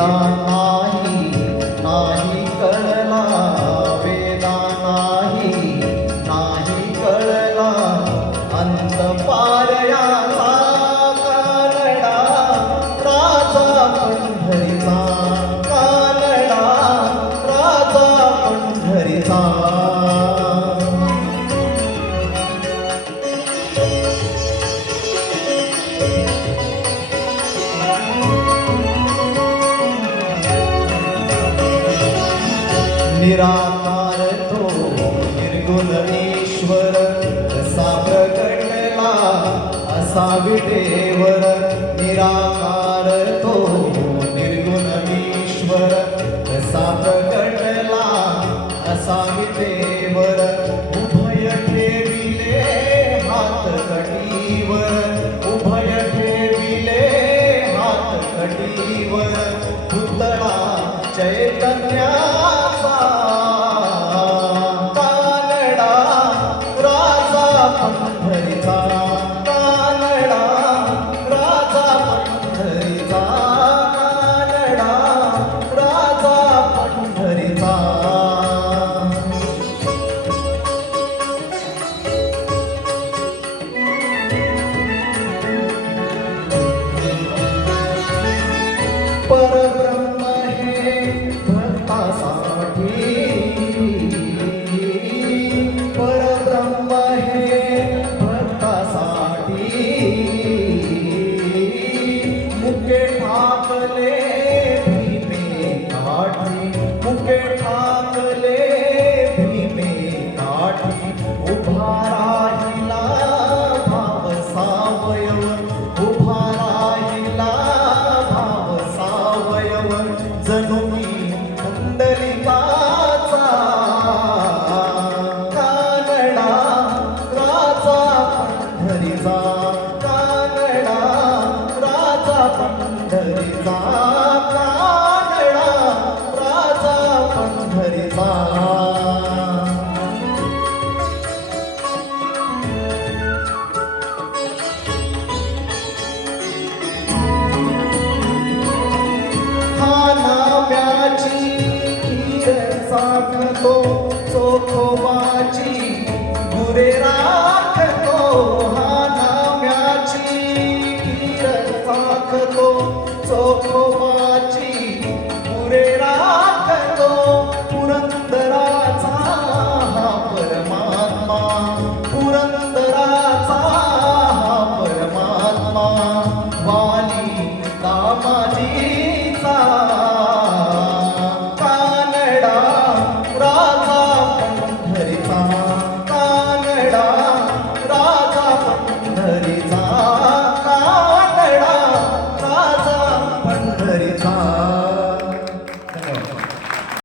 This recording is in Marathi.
वेदा नाही नाही कळला, वेदा नाही नाही कळला, अंत पार याचा कानडा, राजा पंढरीचा कानडा, राजा पंढरीचा. निराकार तो निर्गुण ईश्वर, कसा प्रकटला असा विटेवर. निराकार तो निर्गुण ईश्वर, कसा प्रकटला असा विटेवर. उभय ठेविले हात कटीवर, उभय ठेविले हात कटीवर. पुतळा चैतन्याचा कानडा, राजा पंढरीचा कानडा, राजा पंढरीचा कानडा, राजा पंढरीचा. परब्रह्म हे भक्तासाठी, परब्रह्म हे भक्तासाठी. मुके ठाकले भीमे काठी, मुके ठाकले भीमे काठी. उभा राहिला भाव सावयव, उभा राहिला भाव सावयव. जणू